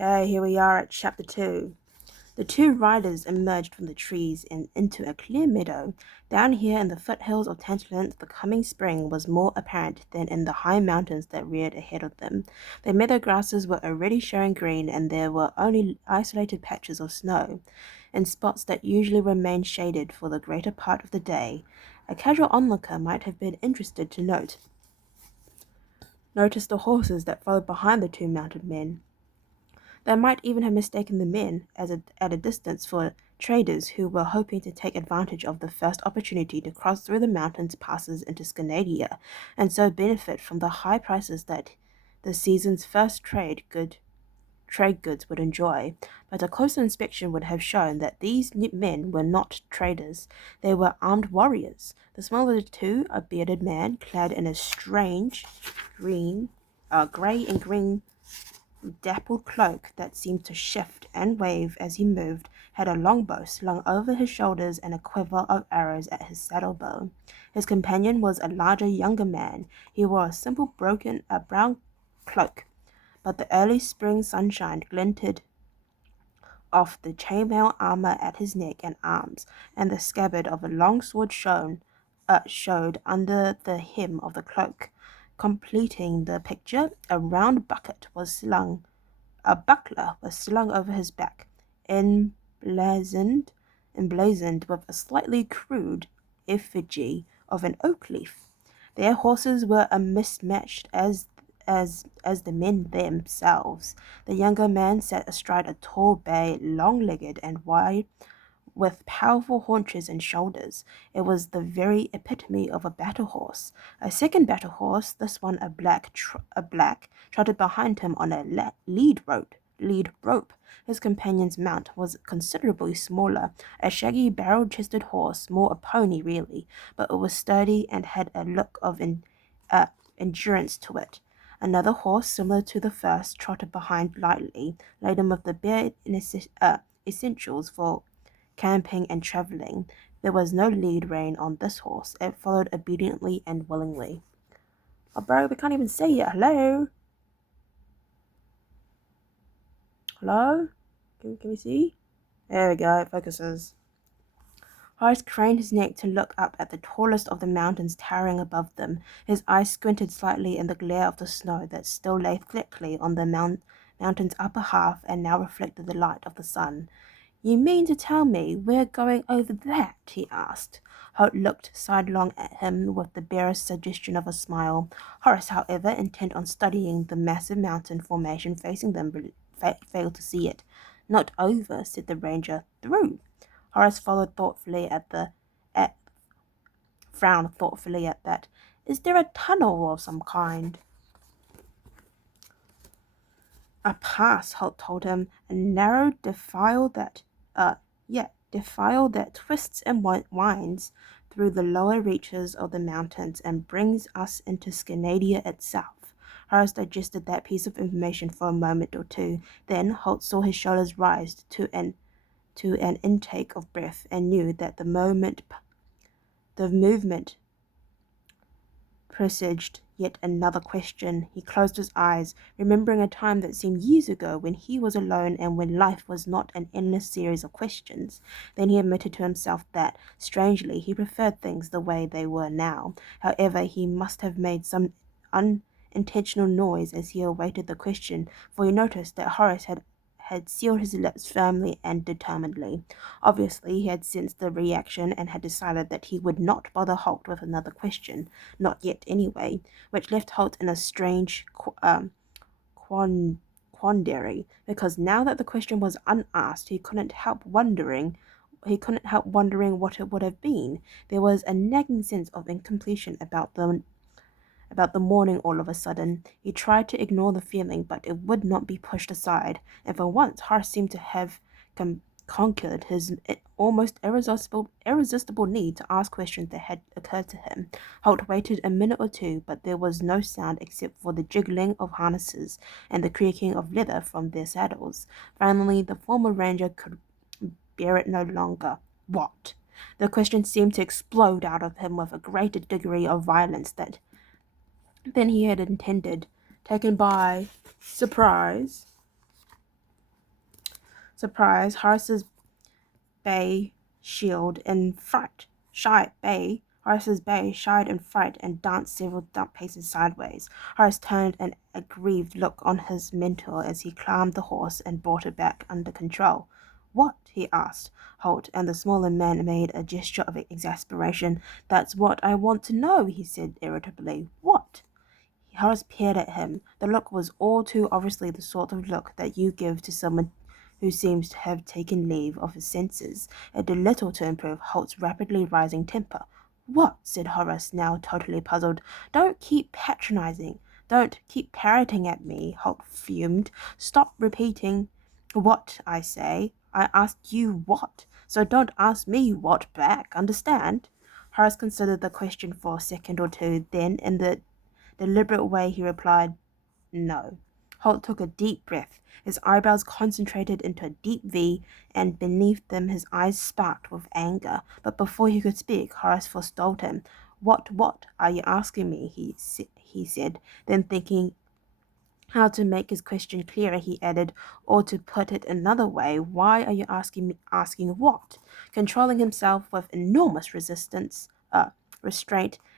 Okay, here we are at chapter 2. The two riders emerged from the trees and into a clear meadow. Down here in the foothills of Tantalent, the coming spring was more apparent than in the high mountains that reared ahead of them. The meadow grasses were already showing green, and there were only isolated patches of snow, in spots that usually remained shaded for the greater part of the day. A casual onlooker might have been interested to notice the horses that followed behind the two mounted men. They might even have mistaken the men at a distance for traders who were hoping to take advantage of the first opportunity to cross through the mountains passes into Scandinavia, and so benefit from the high prices that the season's first trade goods would enjoy. But a closer inspection would have shown that these men were not traders. They were armed warriors. The smaller of the two, a bearded man clad in a strange grey and green dappled cloak that seemed to shift and wave as he moved, had a longbow slung over his shoulders and a quiver of arrows at his saddle bow. His companion was a larger, younger man. He wore a simple brown cloak, but the early spring sunshine glinted off the chainmail armor at his neck and arms, and the scabbard of a long sword showed under the hem of the cloak. Completing the picture, a round buckler was slung over his back, emblazoned with a slightly crude effigy of an oak leaf. Their horses were a mismatched as the men themselves. The younger man sat astride a tall bay, long-legged and wide, with powerful haunches and shoulders. It was the very epitome of a battle horse. A second battle horse, this one a black, trotted behind him on a lead rope. His companion's mount was considerably smaller, a shaggy, barrel-chested horse, more a pony really, but it was sturdy and had a look of endurance to it. Another horse, similar to the first, trotted behind lightly, laden with the bare essentials for camping and traveling. There was no lead rein on this horse. It followed obediently and willingly. Oh, bro, we can't even see it. Hello? Hello? Can we see? There we go. It focuses. Horace craned his neck to look up at the tallest of the mountains towering above them. His eyes squinted slightly in the glare of the snow that still lay thickly on the mountain's upper half and now reflected the light of the sun. "You mean to tell me we're going over that?" he asked. Holt looked sidelong at him with the barest suggestion of a smile. Horace, however, intent on studying the massive mountain formation facing them, failed to see it. "Not over," said the ranger. "Through." Horace frowned thoughtfully at that. "Is there a tunnel of some kind?" "A pass," Holt told him. "A narrow defile that twists and winds through the lower reaches of the mountains and brings us into Scandinavia itself." Horace digested that piece of information for a moment or two. Then Holt saw his shoulders rise to an intake of breath and knew that the movement presaged yet another question. He closed his eyes, remembering a time that seemed years ago when he was alone and when life was not an endless series of questions. Then he admitted to himself that, strangely, he preferred things the way they were now. However, he must have made some unintentional noise as he awaited the question, for he noticed that Horace had sealed his lips firmly and determinedly. Obviously, he had sensed the reaction and had decided that he would not bother Holt with another question, not yet anyway, which left Holt in a strange quandary, because now that the question was unasked, he couldn't help wondering what it would have been. There was a nagging sense of incompletion about the morning all of a sudden. He tried to ignore the feeling, but it would not be pushed aside, and for once Horace seemed to have conquered his almost irresistible need to ask questions that had occurred to him. Holt waited a minute or two, but there was no sound except for the jiggling of harnesses and the creaking of leather from their saddles. Finally, the former ranger could bear it no longer. "What?" The question seemed to explode out of him with a greater degree of violence than he had intended. Taken by surprise, surprise, Horace's bay shield in fright. Horace's bay shied in fright and danced several paces sideways. Horace turned an aggrieved look on his mentor as he climbed the horse and brought it back under control. What? He asked Holt, and the smaller man made a gesture of exasperation. That's what I want to know, he said irritably. What? Horace peered at him. The look was all too obviously the sort of look that you give to someone who seems to have taken leave of his senses. It did little to improve Holt's rapidly rising temper. What? Said Horace, now totally puzzled. Don't keep patronizing. Don't keep parroting at me, Holt fumed. Stop repeating what I say. I asked you what, so don't ask me what back, understand? Horace considered the question for a second or two, then, in the deliberate way, he replied, no. Holt took a deep breath. His eyebrows concentrated into a deep V, and beneath them his eyes sparkled with anger. But before he could speak, Horace forestalled him. What are you asking me? He said. Then thinking how to make his question clearer, he added, or to put it another way, why are you asking what? Controlling himself with enormous restraint,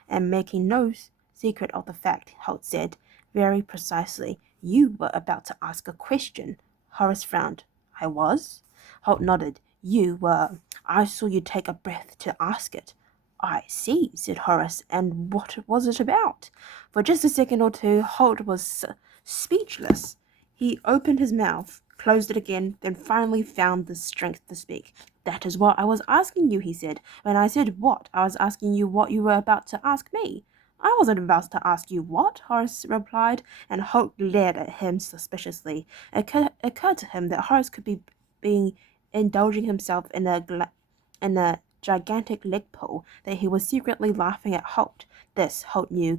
and making no secret of the fact, Holt said, very precisely, you were about to ask a question. Horace frowned. I was? Holt nodded. You were. I saw you take a breath to ask it. I see, said Horace, and what was it about? For just a second or two, Holt was speechless. He opened his mouth, closed it again, then finally found the strength to speak. That is what I was asking you, he said. When I said what, I was asking you what you were about to ask me. I wasn't about to ask you what, Horace replied, and Holt glared at him suspiciously. It occurred to him that Horace could be indulging himself in a gigantic leg pull, that he was secretly laughing at Holt. This, Holt knew,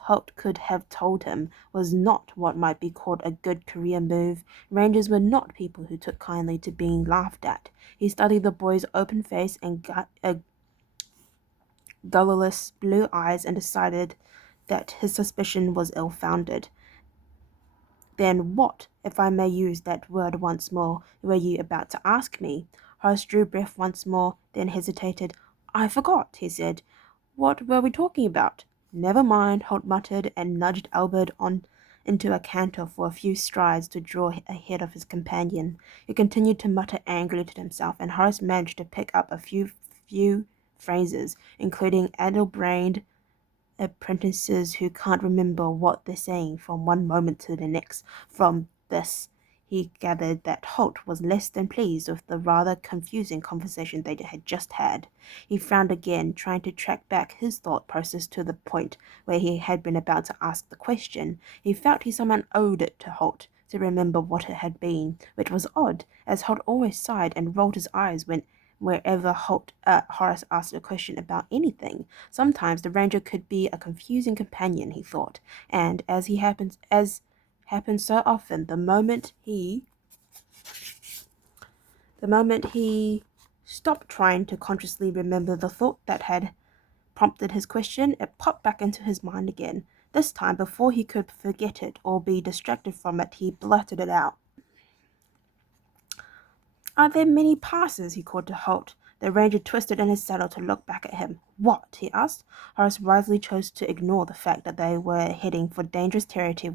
Holt could have told him, was not what might be called a good career move. Rangers were not people who took kindly to being laughed at. He studied the boy's open face and guileless blue eyes and decided that his suspicion was ill-founded. Then what, if I may use that word once more, were you about to ask me? Horace drew breath once more, then hesitated. I forgot, he said. What were we talking about? Never mind, Holt muttered, and nudged Albert on into a canter for a few strides to draw ahead of his companion. He continued to mutter angrily to himself, and Horace managed to pick up a few phrases, including addle-brained apprentices who can't remember what they're saying from one moment to the next. From this, he gathered that Holt was less than pleased with the rather confusing conversation they had just had. He frowned again, trying to track back his thought process to the point where he had been about to ask the question. He felt he somehow owed it to Holt to remember what it had been, which was odd, as Holt always sighed and rolled his eyes wherever Horace asked a question about anything. Sometimes the ranger could be a confusing companion, he thought, and as happens so often, the moment he stopped trying to consciously remember the thought that had prompted his question, it popped back into his mind again. This time, before he could forget it or be distracted from it, he blurted it out. Are there many passes? He called to Holt. The ranger twisted in his saddle to look back at him. What? He asked. Horace wisely chose to ignore the fact that they were heading for dangerous territory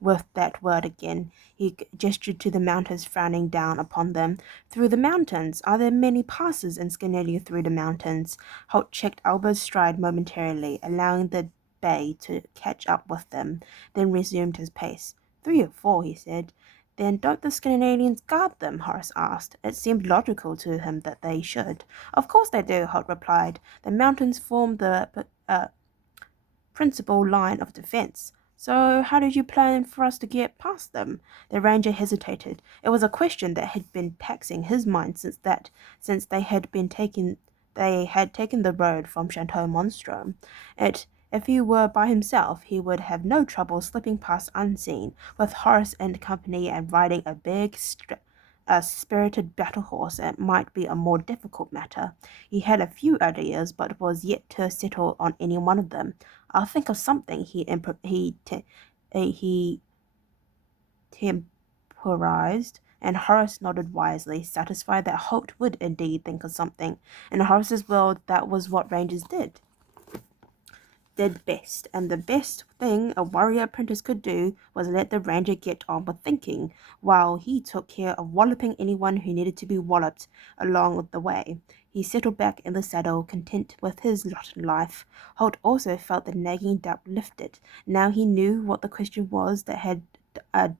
with that word again. He gestured to the mountains frowning down upon them. Through the mountains. Are there many passes in Scandinavia through the mountains? Holt checked Albert's stride momentarily, allowing the bay to catch up with them, then resumed his pace. 3 or 4, he said. Then don't the Scandinavians guard them? Horace asked. It seemed logical to him that they should. Of course they do, Holt replied. The mountains form the principal line of defense. So how did you plan for us to get past them? The ranger hesitated. It was a question that had been taxing his mind since they had taken the road from Chateau Monstrom. If he were by himself, he would have no trouble slipping past unseen. With Horace and company and riding a big, spirited battle horse, it might be a more difficult matter. He had a few ideas, but was yet to settle on any one of them. I'll think of something, he temporized, and Horace nodded wisely, satisfied that Holt would indeed think of something. In Horace's world, that was what rangers did best, and the best thing a warrior apprentice could do was let the ranger get on with thinking, while he took care of walloping anyone who needed to be walloped along the way. He settled back in the saddle, content with his lot in life. Holt also felt the nagging doubt lifted. Now he knew what the question was that had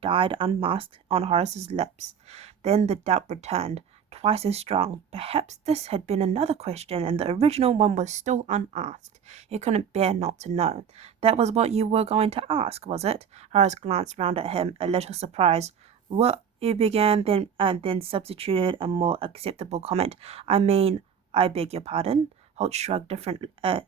died unmasked on Horace's lips. Then the doubt returned, twice as strong. Perhaps this had been another question, and the original one was still unasked. He couldn't bear not to know. That was what you were going to ask, was it? Horace glanced round at him, a little surprised. What? He began, then substituted a more acceptable comment. I mean, I beg your pardon? Holt shrugged diffidently.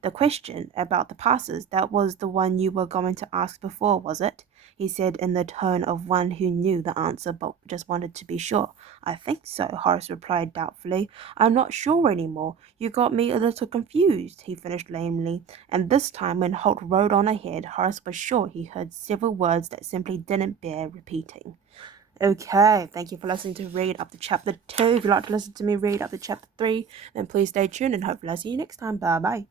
The question about the passes, that was the one you were going to ask before, was it? He said in the tone of one who knew the answer but just wanted to be sure. I think so, Horace replied doubtfully. I'm not sure anymore. You got me a little confused, he finished lamely. And this time when Holt rode on ahead, Horace was sure he heard several words that simply didn't bear repeating. Okay, thank you for listening to read up to chapter 2. If you'd like to listen to me read up to chapter 3, then please stay tuned and hopefully I'll see you next time. Bye bye.